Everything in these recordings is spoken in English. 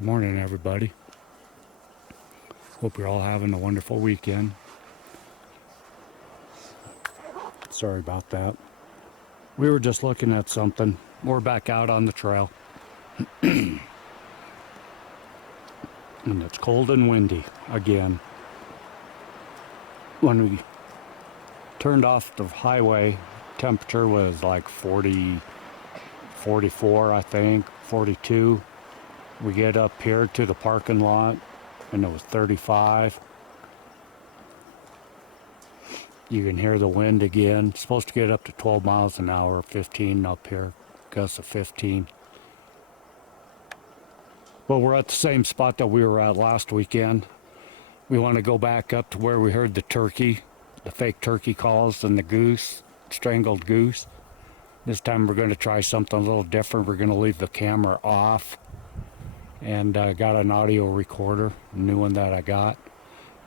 Good morning, everybody. Hope you're all having a wonderful weekend. Sorry about that. We were just looking at something. We're back out on the trail. And it's cold and windy again. When we turned off the highway, temperature was like 40, 44, I think, 42. We get up here to the parking lot and it was 35. You can hear the wind again. It's supposed to get up to 12 miles an hour, 15 up here, gusts of 15. But we're at the same spot that we were at last weekend. We want to go back up to where we heard the turkey, the fake turkey calls, and the goose, strangled goose. This time we're going to try something a little different. We're going to leave the camera off. And I got an audio recorder, a new one that I got.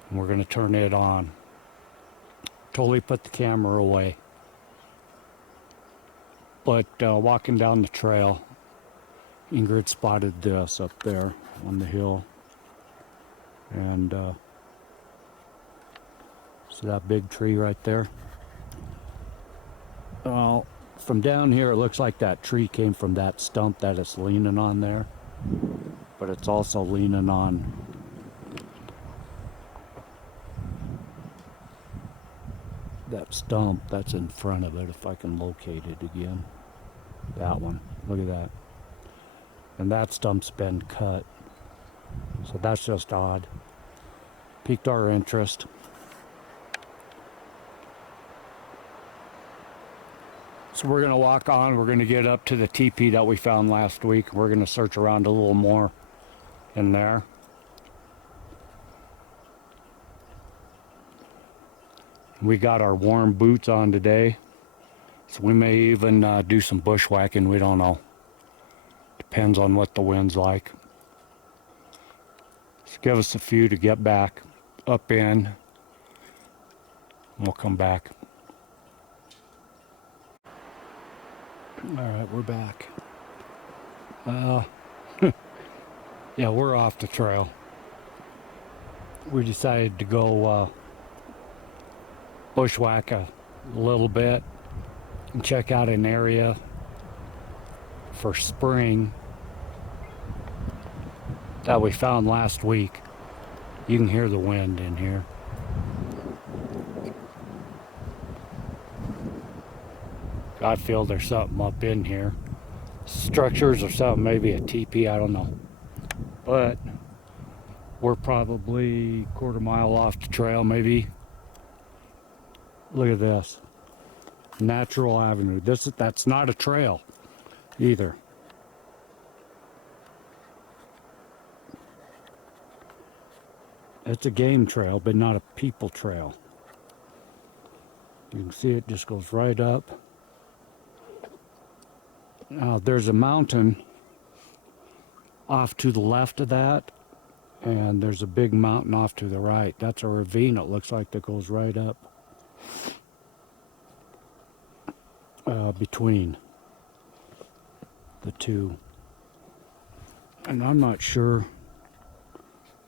And we're going to turn it on. Totally put the camera away. But walking down the trail, Ingrid spotted this up there on the hill. And see that big tree right there? Well, from down here it looks like that tree came from that stump that it's leaning on there. But it's also leaning on that stump that's in front of it, if I can locate it again. That one. Look at that. And that stump's been cut. So that's just odd. Piqued our interest. So we're going to walk on. We're going to get up to the teepee that we found last week. We're going to search around a little more in there. We got our warm boots on today. So we may even do some bushwhacking. We don't know. Depends on what the wind's like. So give us a few to get back up in. And we'll come back. Alright, we're back. Yeah, we're off the trail. We decided to go bushwhack a little bit and check out an area for spring that we found last week. You can hear the wind in here. I feel there's something up in here. Structures or something, maybe a teepee, I don't know. But we're probably a quarter mile off the trail, maybe. Look at this. Natural avenue. That's not a trail either. It's a game trail, but not a people trail. You can see it just goes right up. Now there's a mountain off to the left of that, and there's a big mountain off to the right. That's a ravine, it looks like, that goes right up between the two. And I'm not sure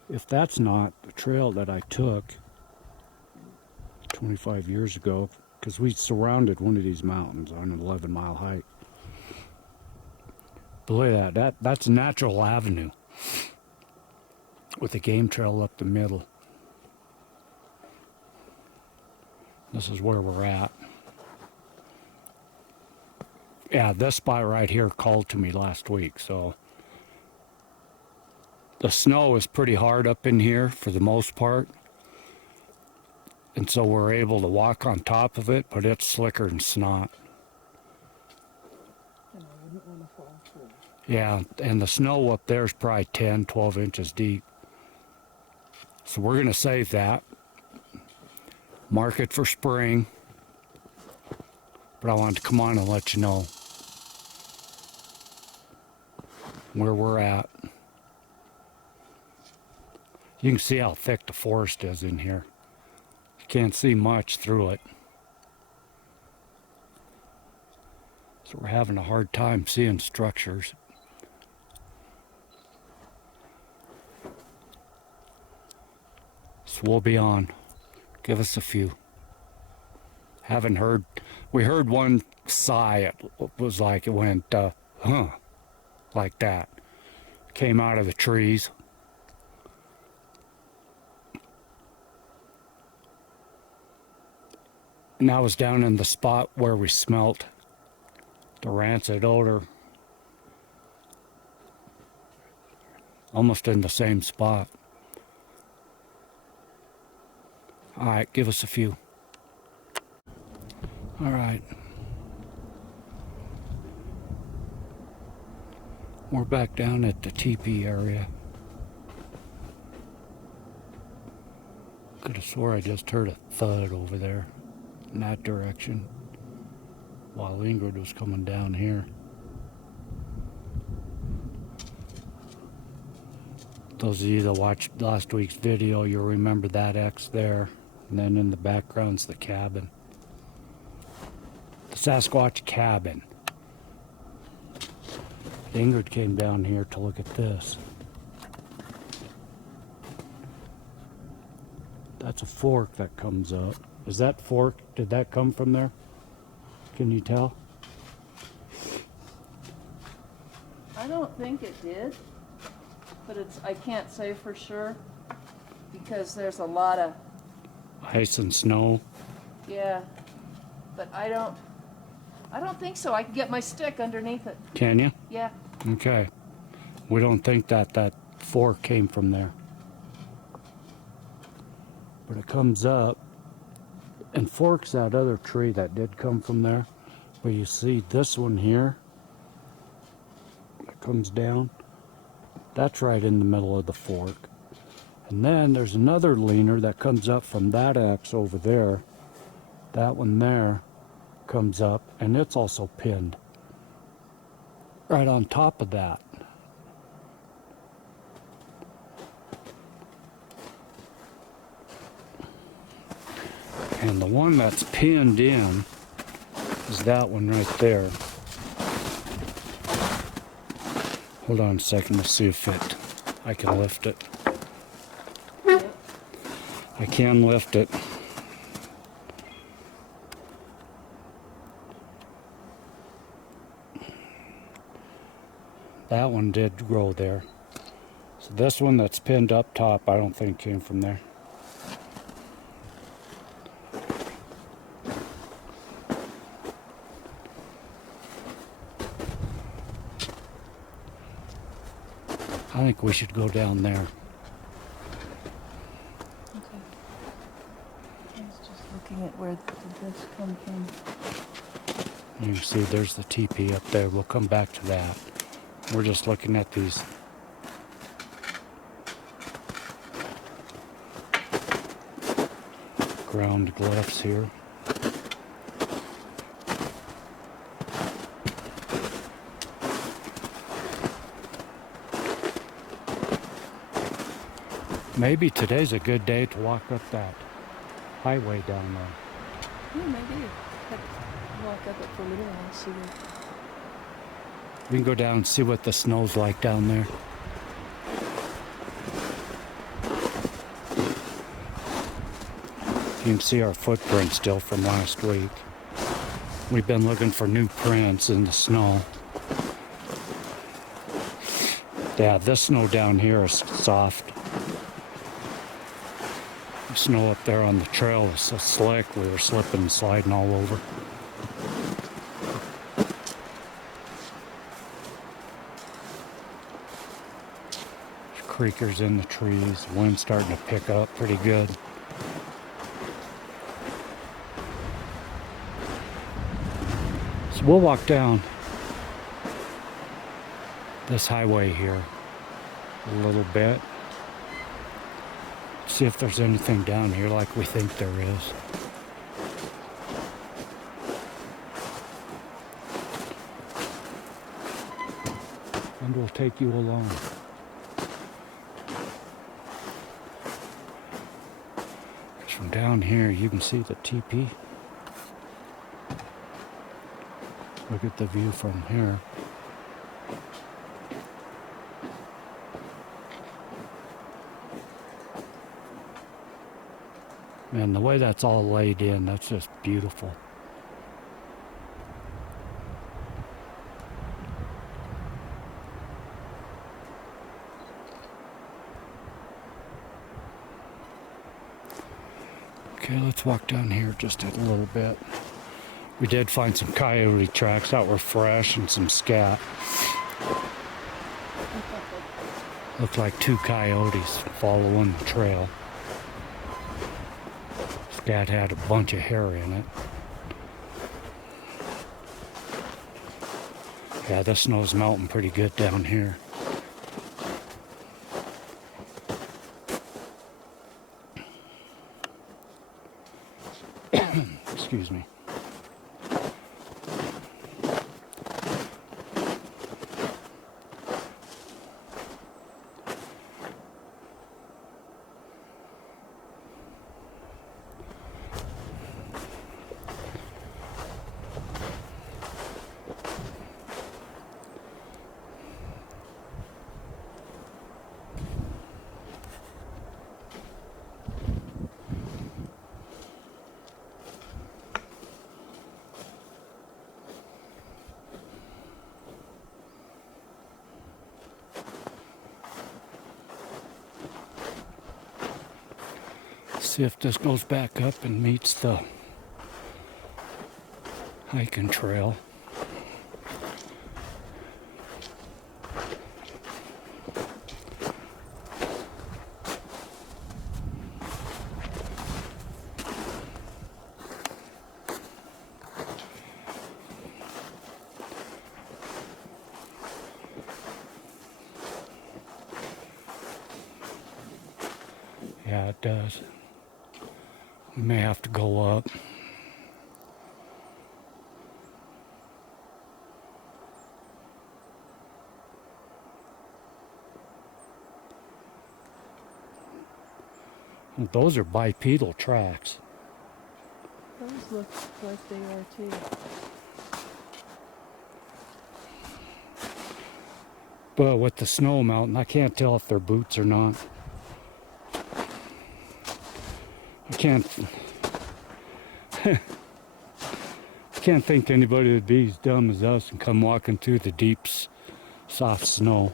if that's not the trail that I took 25 years ago, because we surrounded one of these mountains on an 11-mile hike. But look at that. That's natural avenue with a game trail up the middle. This is where we're at. Yeah, this spot right here called to me last week, so the snow is pretty hard up in here for the most part. And so we're able to walk on top of it, but it's slicker than snot. Yeah, and the snow up there is probably 10, 12 inches deep. So we're going to save that. Mark it for spring. But I wanted to come on and let you know where we're at. You can see how thick the forest is in here. You can't see much through it. So we're having a hard time seeing structures. So we'll be on. Give us a few. Haven't heard. We heard one sigh. It was like it went, huh, like that. Came out of the trees. And that was down in the spot where we smelt the rancid odor. Almost in the same spot. All right, give us a few. All right. We're back down at the teepee area. Could have swore I just heard a thud over there in that direction while Ingrid was coming down here. Those of you that watched last week's video, you'll remember that X there. And then in the background's the cabin. The Sasquatch cabin. Ingrid came down here to look at this. That's a fork that comes up. Is that fork, did that come from there? Can you tell? I don't think it did, but I can't say for sure because there's a lot of Ice and snow. yeah, but I don't think so. I can get my stick underneath it. Can you? Yeah. Okay. We don't think that fork came from there. But it comes up and forks that other tree that did come from there. But you see this one here that comes down. That's right in the middle of the fork. And then there's another leaner that comes up from that axe over there. That one there comes up and it's also pinned right on top of that. And the one that's pinned in is that one right there. Hold on a second, let's see if I can lift it. I can lift it. That one did grow there. So this one that's pinned up top, I don't think came from there. I think we should go down there. Okay. I was just looking at where did this come from. You can see there's the teepee up there. We'll come back to that. We're just looking at these ground glyphs here. Maybe today's a good day to walk up that highway down there. Yeah, maybe. Walk up it for a little while, see what. We can go down and see what the snow's like down there. You can see our footprint still from last week. We've been looking for new prints in the snow. Yeah, this snow down here is soft. The snow up there on the trail is so slick, we were slipping and sliding all over. There's creakers in the trees, wind's starting to pick up pretty good. So we'll walk down this highway here a little bit. See if there's anything down here like we think there is. And we'll take you along. From down here you can see the teepee. Look at the view from here. Man, the way that's all laid in, that's just beautiful. Okay, let's walk down here just a little bit. We did find some coyote tracks that were fresh and some scat. Looked like 2 coyotes following the trail. Scat had a bunch of hair in it. Yeah, the snow's melting pretty good down here. Excuse me. See if this goes back up and meets the hiking trail. Yeah, it does. We may have to go up. Those are bipedal tracks. Those look like they are too. But with the snow melting, I can't tell if they're boots or not. I can't think anybody would be as dumb as us and come walking through the deep, soft snow.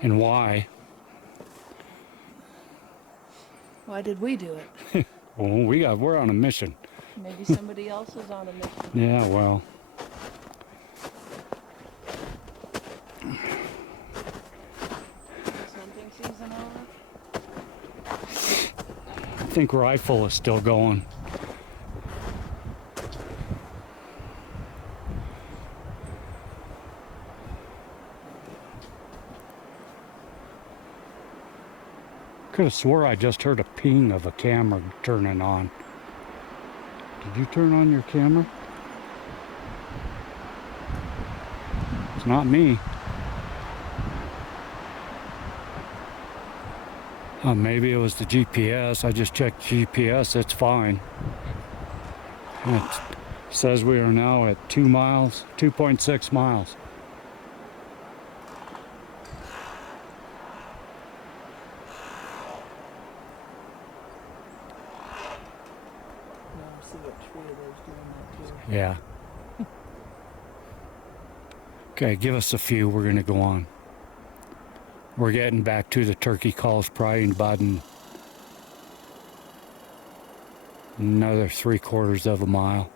And why? Why did we do it? Well, we're on a mission. Maybe somebody else is on a mission. Yeah, well. Hunting season over? I think rifle is still going. Could have swore I just heard a ping of a camera turning on. Did you turn on your camera? It's not me. Maybe it was the GPS. I just checked GPS. It's fine. It says we are now at 2 miles, 2.6 miles. No, see what tree it is doing that too. Yeah. Okay, give us a few. We're going to go on. We're getting back to the turkey calls probably in about another 3/4 of a mile.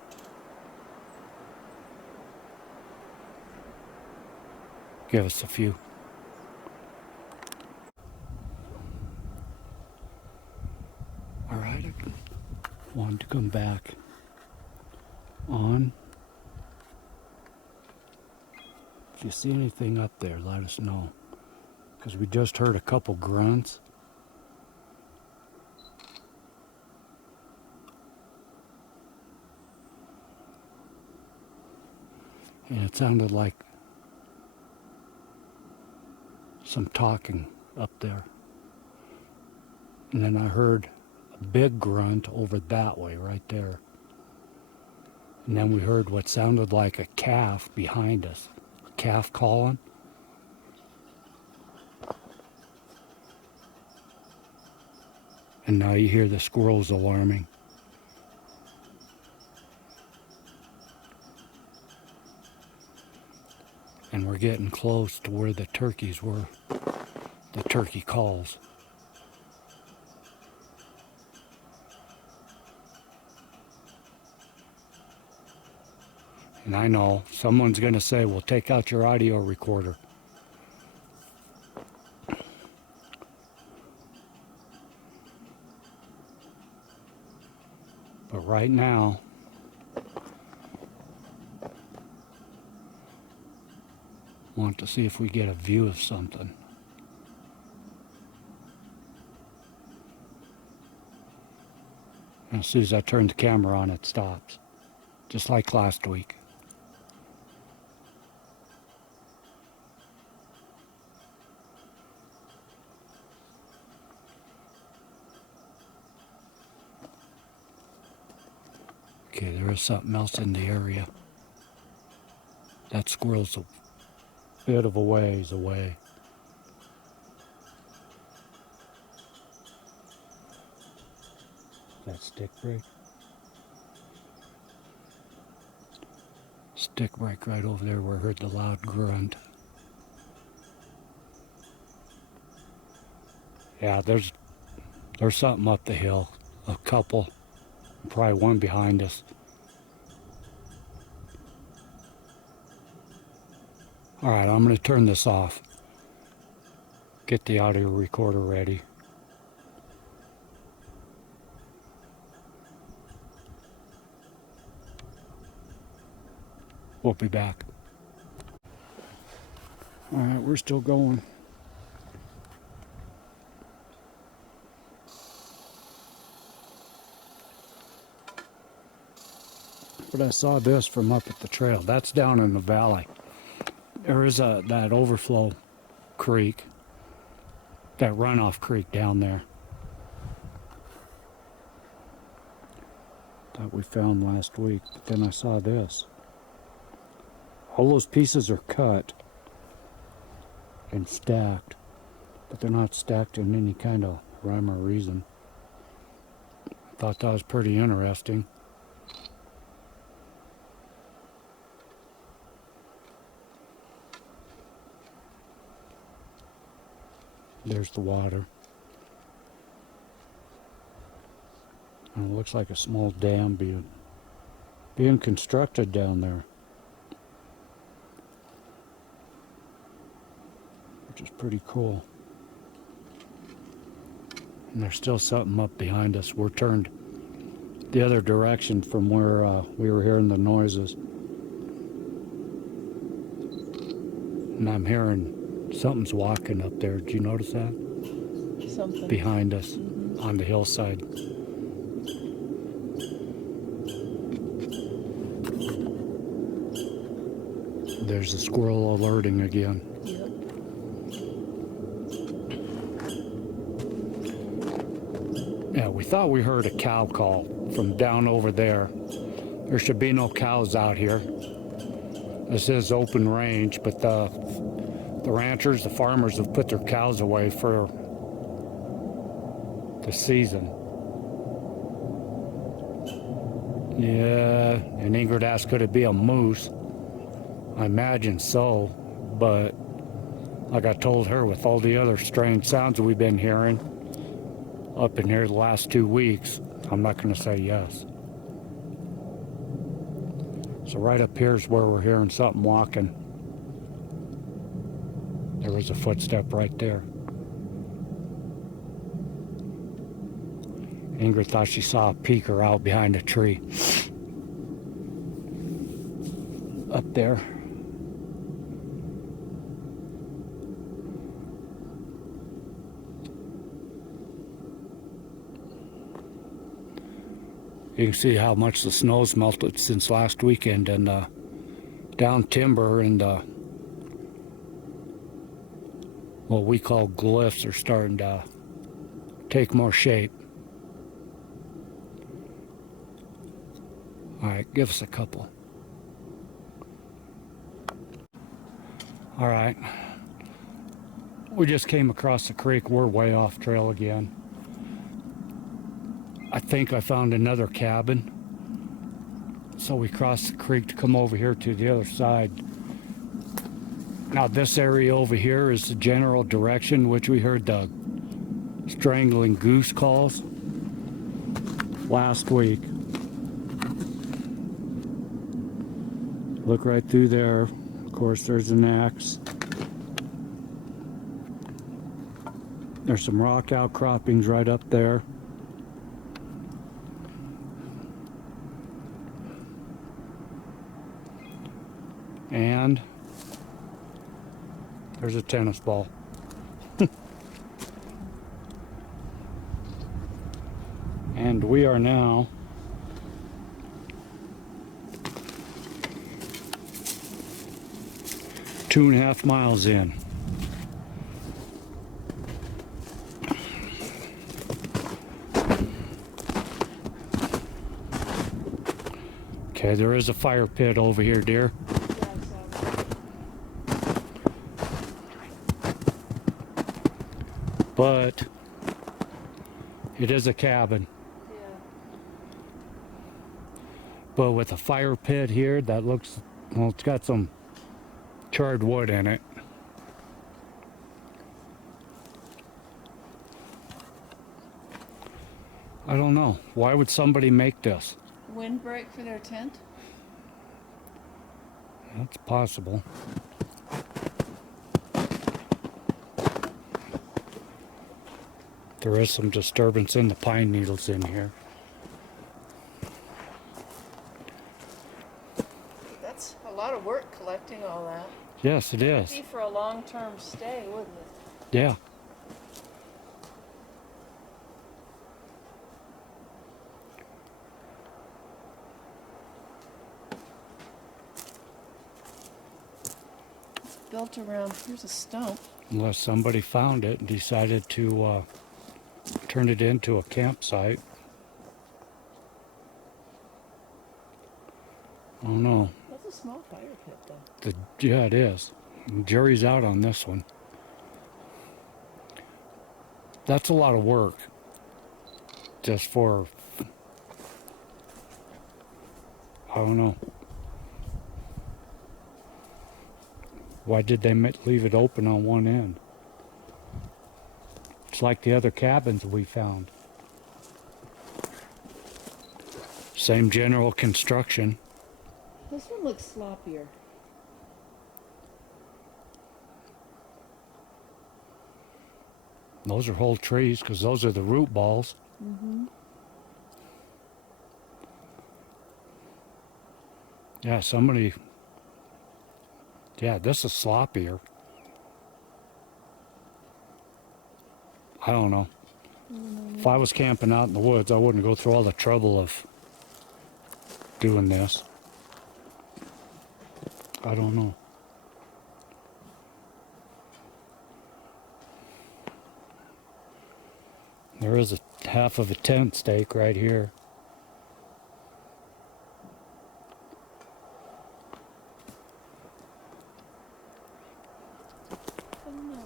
Give us a few. All right, I wanted to come back on. If you see anything up there, let us know. Because we just heard a couple grunts. And it sounded like some talking up there. And then I heard a big grunt over that way, right there. And then we heard what sounded like a calf behind us. A calf calling. And now you hear the squirrels alarming. And we're getting close to where the turkeys were. The turkey calls. And I know someone's going to say, well, take out your audio recorder. But right now, want to see if we get a view of something. And as soon as I turn the camera on, it stops. Just like last week. Okay, there is something else in the area. That squirrel's a bit of a ways away. That stick break? Stick break right over there where I heard the loud grunt. Yeah, there's something up the hill. A couple. Probably one behind us. Alright, I'm going to turn this off. Get the audio recorder ready. We'll be back. Alright, we're still going. But I saw this from up at the trail. That's down in the valley. There is that overflow creek, that runoff creek down there that we found last week. But then I saw this. All those pieces are cut and stacked, but they're not stacked in any kind of rhyme or reason. I thought that was pretty interesting. There's the water. And it looks like a small dam being constructed down there. Which is pretty cool. And there's still something up behind us. We're turned the other direction from where we were hearing the noises. And I'm hearing something's walking up there. Did you notice that? Something. Behind us on the hillside. There's the squirrel alerting again. Yep. Yeah, we thought we heard a cow call from down over there. There should be no cows out here. This is open range, but the ranchers, the farmers have put their cows away for the season. Yeah, and Ingrid asked, could it be a moose? I imagine so, but like I told her, with all the other strange sounds we've been hearing up in here the last 2 weeks, I'm not going to say yes. So right up here is where we're hearing something walking. There was a footstep right there. Ingrid thought she saw a peeker out behind a tree. Up there. You can see how much the snow's melted since last weekend, and down timber and what we call glyphs are starting to take more shape. All right, give us a couple. All right, we just came across the creek. We're way off trail again. I think I found another cabin. So we crossed the creek to come over here to the other side. Now this area over here is the general direction which we heard the strangling goose calls last week. Look right through there. Of course, there's an axe. There's some rock outcroppings right up there. And there's a tennis ball. And we are now two and a half miles in. Okay, there is a fire pit over here, dear. But it is a cabin. Yeah. But with a fire pit here, that looks, well, it's got some charred wood in it. I don't know. Why would somebody make this? Windbreak for their tent? That's possible. There is some disturbance in the pine needles in here. That's a lot of work collecting all that. Yes, it It'd is. be for a long-term stay, wouldn't it? Yeah. It's built around, here's a stump. Unless somebody found it and decided to turn it into a campsite. I don't know. That's a small fire pit, though. Yeah, it is. Jerry's out on this one. That's a lot of work. Just for, I don't know. Why did they leave it open on one end? It's like the other cabins we found. Same general construction. This one looks sloppier. Those are whole trees because those are the root balls. Mm-hmm. Yeah, somebody. Yeah, this is sloppier. I don't know. If I was camping out in the woods, I wouldn't go through all the trouble of doing this. I don't know. There is a half of a tent stake right here. I don't know.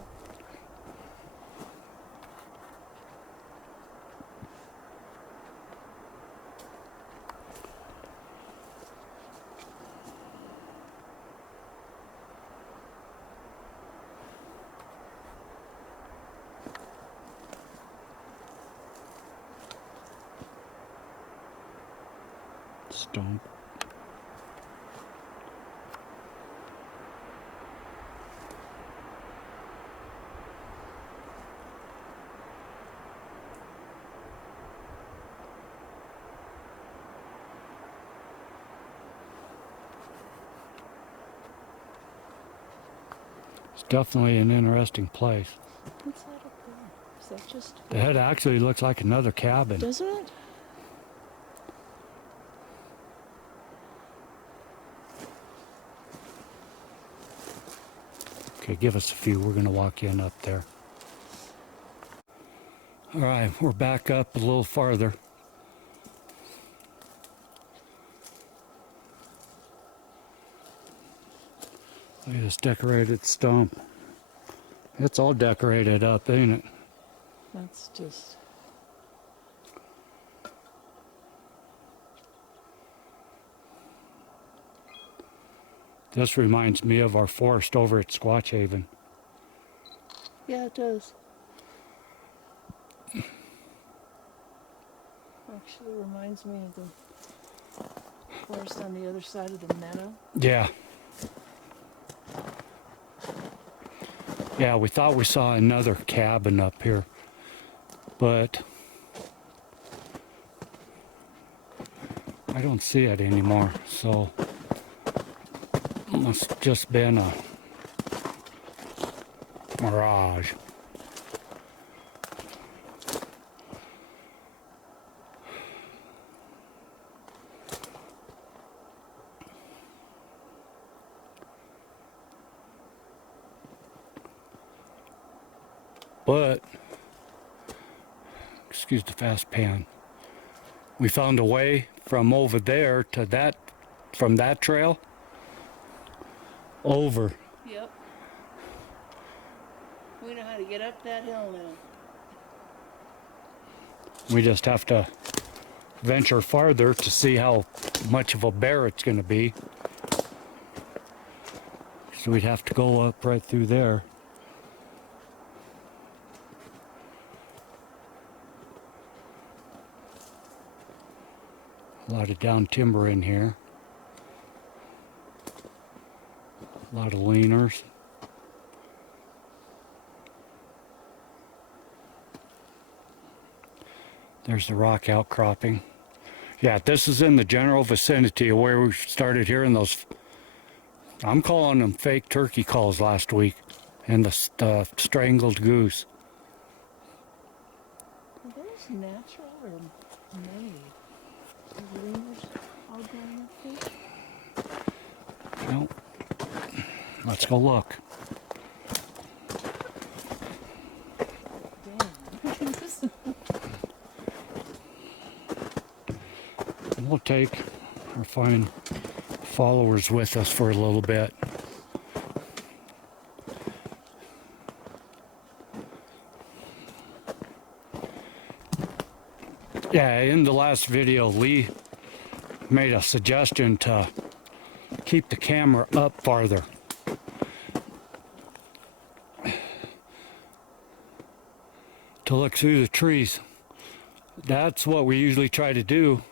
Stump. It's definitely an interesting place. What's that up there? Is that just... The head actually looks like another cabin. Doesn't it? Okay, give us a few. We're going to walk in up there. All right, we're back up a little farther. Look at this decorated stump. It's all decorated up, ain't it? That's just... This reminds me of our forest over at Squatch Haven. Yeah, it does. Actually reminds me of the forest on the other side of the meadow. Yeah. Yeah, we thought we saw another cabin up here, but I don't see it anymore, so it must just been a mirage. But, excuse the fast pan, we found a way from over there to that, from that trail, over. Yep. We know how to get up that hill now. We just have to venture farther to see how much of a bear it's going to be. So we'd have to go up right through there. A lot of down timber in here. A lot of leaners. There's the rock outcropping. Yeah, this is in the general vicinity of where we started hearing those, I'm calling them fake turkey calls last week, and the strangled goose. Are those natural or made? Are the leaves all going up there? Well, let's go look. Damn. We'll take our fine followers with us for a little bit. Yeah, in the last video, Lee made a suggestion to keep the camera up farther. To look through the trees. That's what we usually try to do.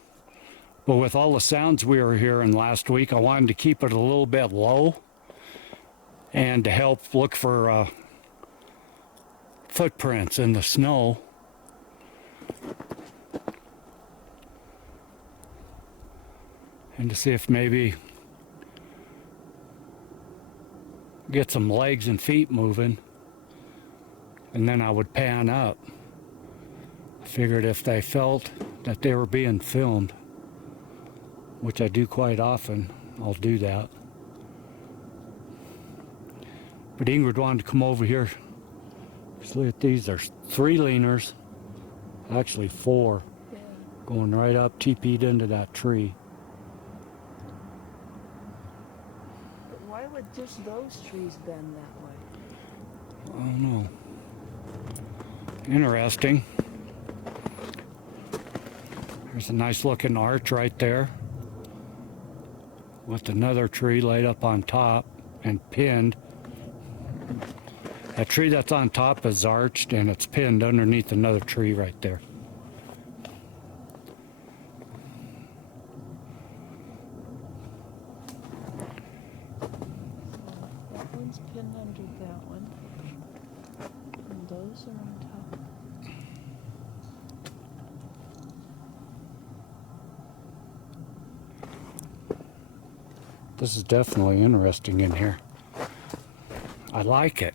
But with all the sounds we were hearing last week, I wanted to keep it a little bit low and to help look for footprints in the snow. And to see if maybe get some legs and feet moving. And then I would pan up. I figured if they felt that they were being filmed, which I do quite often, I'll do that. But Ingrid wanted to come over here. Just look at these. There's 3 leaners, actually 4, Yeah. going right up, TP'd into that tree. But why would just those trees bend that way? I don't know. Interesting. There's a nice looking arch right there, with another tree laid up on top and pinned. That tree that's on top is arched and it's pinned underneath another tree right there. That one's pinned under that one. And those are on top. This is definitely interesting in here. I like it.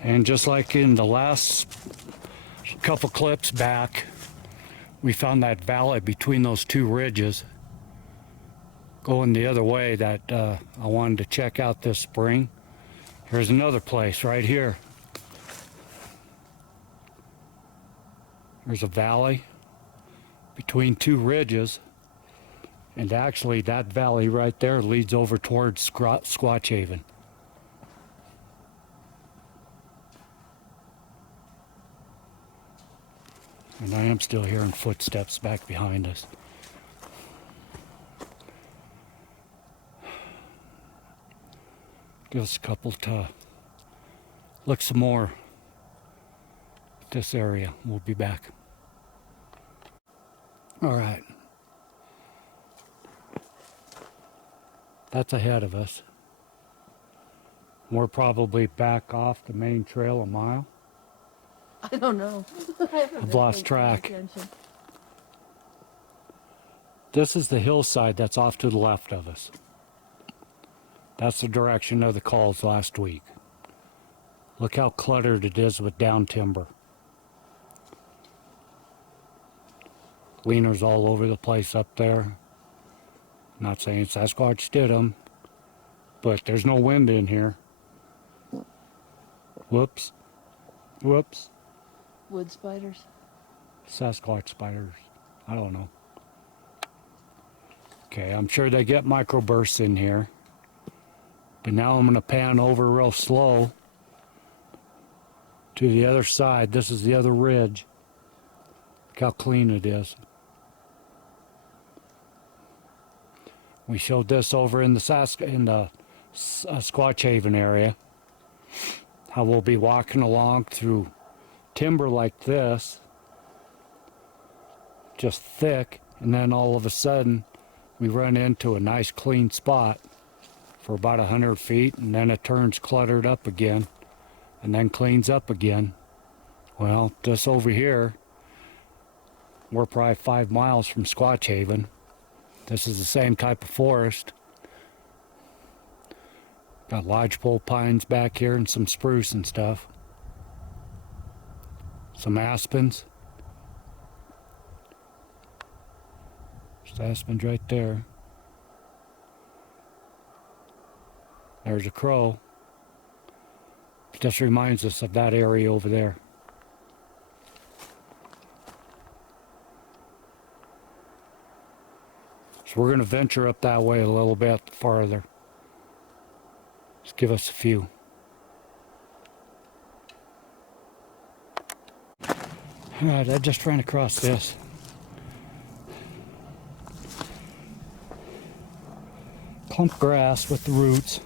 And just like in the last couple clips back, we found that valley between those 2 ridges going the other way that I wanted to check out this spring. Here's another place right here. There's a valley between 2 ridges, and actually that valley right there leads over towards Squatch Haven. And I am still hearing footsteps back behind us. Give us a couple to look some more at this area. We'll be back. All right. That's ahead of us. We're probably back off the main trail a mile. I don't know. I've lost track. This is the hillside that's off to the left of us. That's the direction of the calls last week. Look how cluttered it is with down timber. Leaners all over the place up there. Not saying Sasquatch did them, but there's no wind in here. Whoops. Whoops. Wood spiders. Sasquatch spiders. I don't know. Okay, I'm sure they get microbursts in here. But now I'm going to pan over real slow to the other side. This is the other ridge. Look how clean it is. We showed this over in the Squatch Haven area. How we'll be walking along through timber like this, just thick, and then all of a sudden we run into a nice clean spot for about 100 feet, and then it turns cluttered up again and then cleans up again. Well, this over here, we're probably 5 miles from Squatch Haven. This is the same type of forest. Got lodgepole pines back here and some spruce and stuff. Some aspens. There's aspens right there. There's a crow. It just reminds us of that area over there. So we're going to venture up that way a little bit farther. Just give us a few. Alright, I just ran across this. Clump grass with the roots.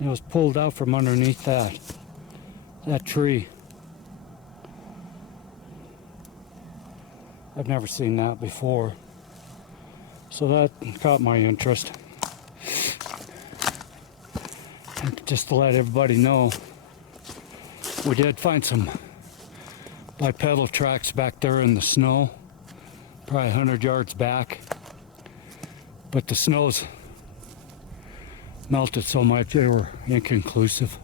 It was pulled out from underneath that tree. I've never seen that before. So that caught my interest. And just to let everybody know, we did find some bipedal tracks back there in the snow, probably 100 yards back. But the snow's melted so much they were inconclusive.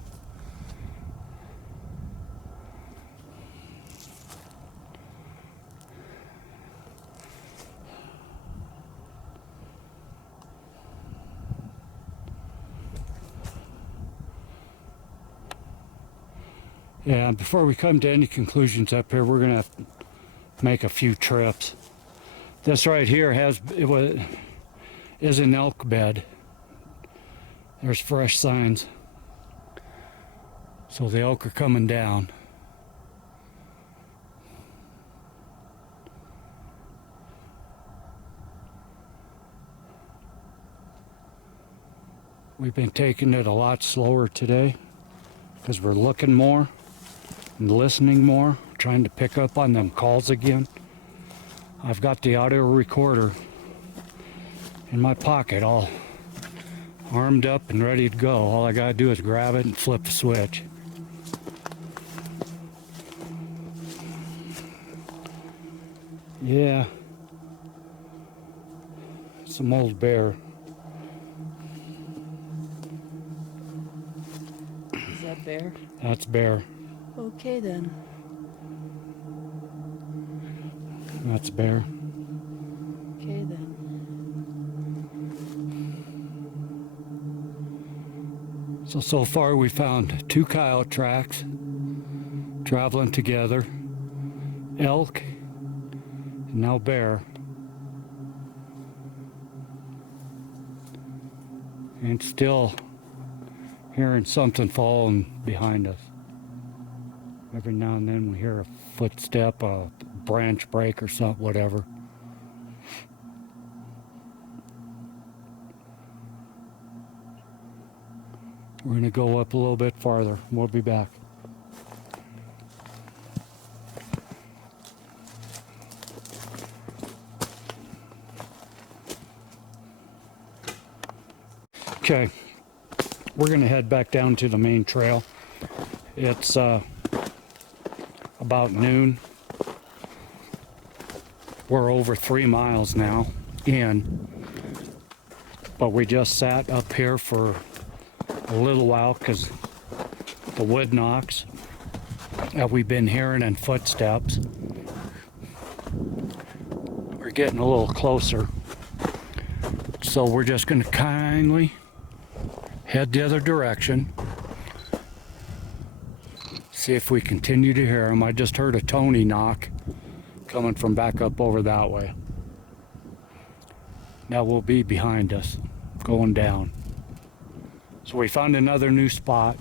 Yeah, before we come to any conclusions up here, we're gonna have to make a few trips. This right here is an elk bed. There's fresh signs. So the elk are coming down. We've been taking it a lot slower today because we're looking more and listening more, trying to pick up on them calls again. I've got the audio recorder in my pocket all armed up and ready to go. All I gotta do is grab it and flip the switch. Yeah, some old bear. Is that bear? That's bear. Okay then. That's bear. Okay then. So far we found 2 coyote tracks traveling together, elk, and now bear. And still hearing something falling behind us. Every now and then we hear a footstep, a branch break or something, whatever. We're going to go up a little bit farther. We'll be back. Okay, we're going to head back down to the main trail. It's about noon. We're over 3 miles now in, but we just sat up here for a little while because the wood knocks that we've been hearing and footsteps. We're getting a little closer. So we're just going to kindly head the other direction. See if we continue to hear them. I just heard a Tony knock coming from back up over that way. That will be behind us, going down. So we found another new spot.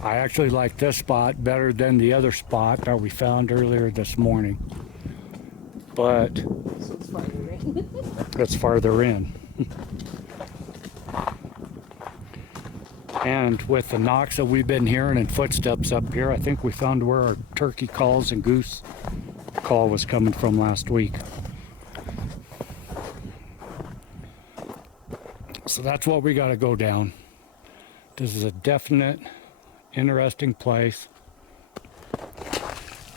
I actually like this spot better than the other spot that we found earlier this morning. But So it's farther in. it's farther in. And with the knocks that we've been hearing and footsteps up here, I think we found where our turkey calls and goose call was coming from last week. So that's what we got to go down. This is a definite, interesting place.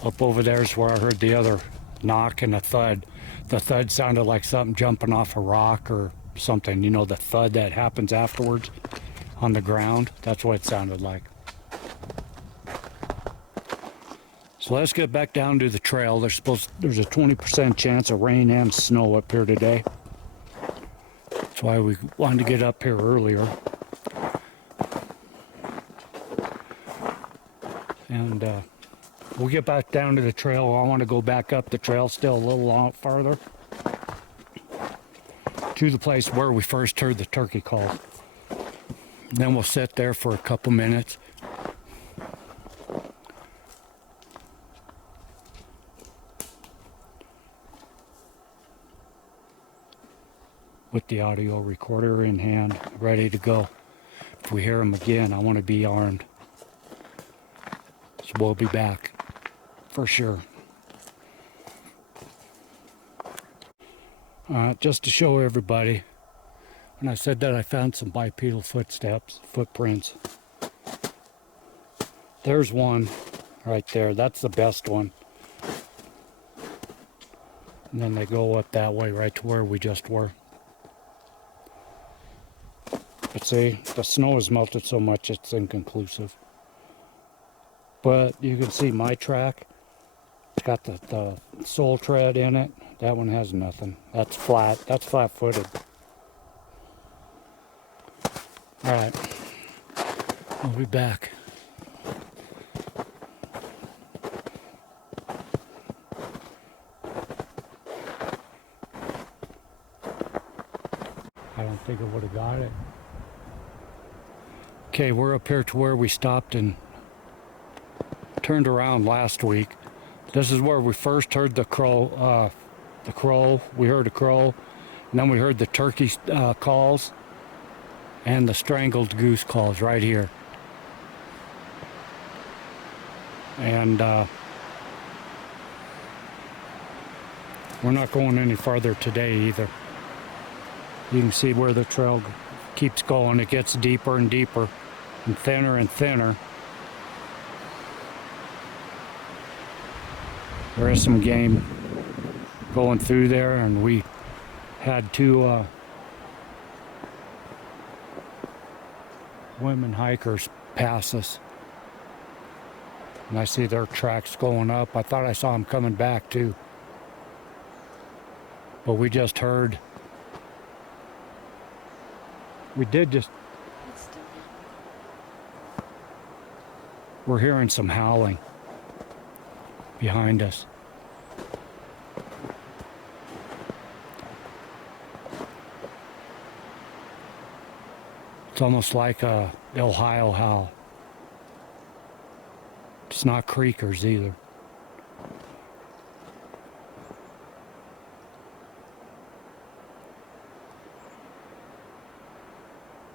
Up over there is where I heard the other knock and a thud. The thud sounded like something jumping off a rock or something. You know, the thud that happens afterwards on the ground. That's what it sounded like. So let's get back down to the trail. There's a 20% chance of rain and snow up here today. That's why we wanted to get up here earlier. And we'll get back down to the trail. I want to go back up the trail still a little farther to the place where we first heard the turkey call. Then we'll sit there for a couple minutes. With the audio recorder in hand, ready to go. If we hear them again, I want to be armed. So we'll be back, for sure. Just to show everybody, when I said that I found some bipedal footprints. There's one right there. That's the best one. And then they go up that way right to where we just were. But see, the snow has melted so much it's inconclusive. But you can see my track. It's got the sole tread in it. That one has nothing. That's flat. That's flat-footed. All right. We'll be back. I don't think I would have got it. Okay, we're up here to where we stopped and turned around last week. This is where we first heard the crow. We heard a crow, and then we heard the turkey calls and the strangled goose calls right here. And we're not going any farther today either. You can see where the trail keeps going. It gets deeper and deeper and thinner. There is some game going through there, and we had two women hikers pass us. And I see their tracks going up. I thought I saw them coming back too. But we just heard. We're hearing some howling behind us. It's almost like a Ohio howl. It's not creekers either.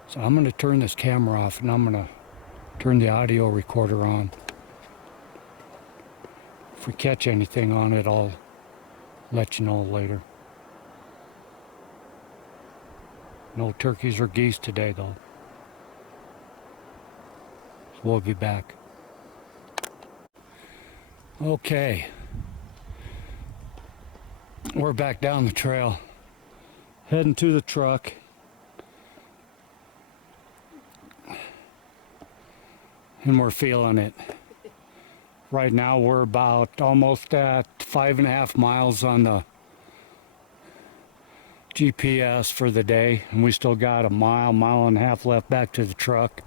So I'm going to turn this camera off and I'm going to turn the audio recorder on. If we catch anything on it, I'll let you know later. No turkeys or geese today though. So we'll be back. Okay. We're back down the trail. Heading to the truck. And we're feeling it. Right now we're about almost at 5.5 miles on the GPS for the day, and we still got a mile and a half left back to the truck.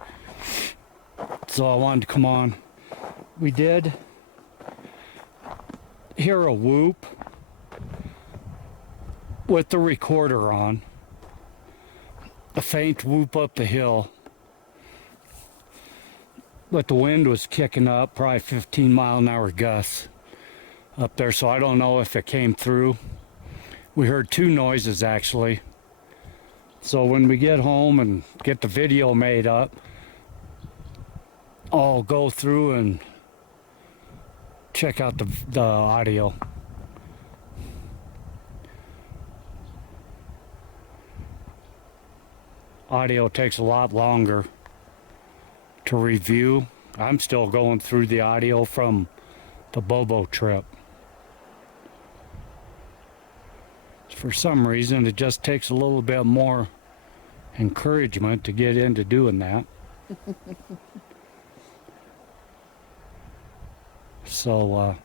So I wanted to come on. We did hear a whoop with the recorder on, a faint whoop up the hill, but the wind was kicking up, probably 15-mile-an-hour gusts up there, so I don't know if it came through. We heard two noises actually. So when we get home and get the video made up, I'll go through and check out the audio. Audio takes a lot longer to review. I'm still going through the audio from the Bobo trip. For some reason, it just takes a little bit more encouragement to get into doing that. So,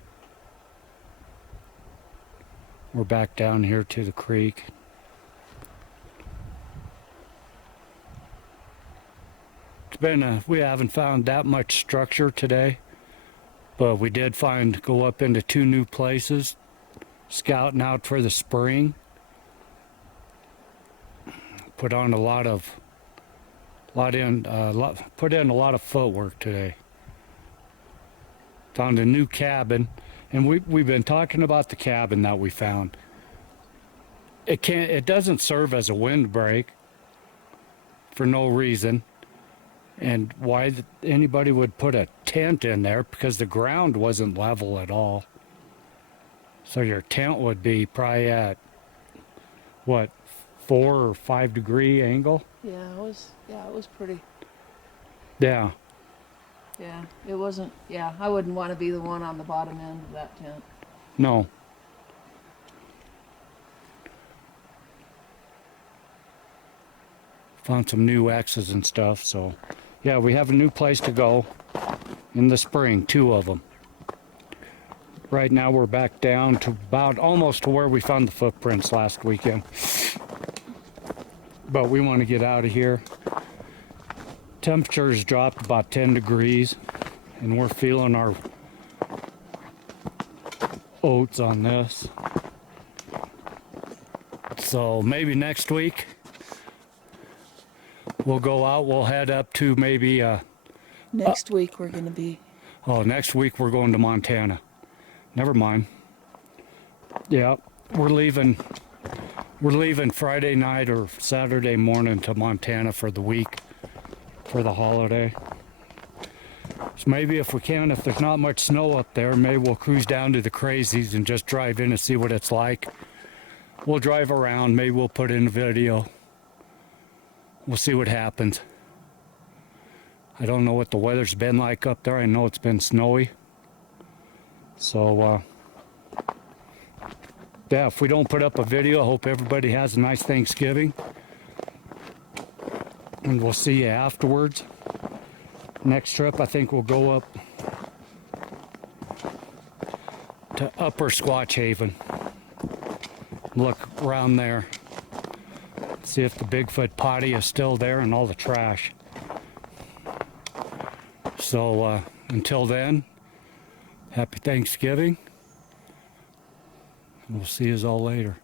we're back down here to the creek. It's been we haven't found that much structure today, but we did go up into 2 new places, scouting out for the spring. Put in a lot of footwork today. Found a new cabin, and we've been talking about the cabin that we found. It doesn't serve as a windbreak for no reason, and why anybody would put a tent in there, because the ground wasn't level at all. So your tent would be probably at what, 4 or 5 degree angle? Yeah, it was pretty. Yeah. Yeah, it wasn't, yeah, I wouldn't want to be the one on the bottom end of that tent. No. Found some new X's and stuff, so yeah, we have a new place to go in the spring, 2 of them. Right now we're back down to about almost to where we found the footprints last weekend. But we want to get out of here. Temperatures dropped about 10 degrees, and we're feeling our oats on this. So maybe next week we'll go out. We'll head up to maybe Next week we're going to be... Oh, next week we're going to Montana. Never mind. Yeah, we're leaving Friday night or Saturday morning to Montana for the week, for the holiday. So maybe if there's not much snow up there, maybe we'll cruise down to the Crazies and just drive in and see what it's like. We'll drive around, maybe we'll put in a video. We'll see what happens. I don't know what the weather's been like up there. I know it's been snowy. So, yeah, if we don't put up a video, I hope everybody has a nice Thanksgiving. And we'll see you afterwards. Next trip, I think we'll go up to Upper Squatch Haven. Look around there. See if the Bigfoot potty is still there and all the trash. So, until then, happy Thanksgiving. We'll see you all later.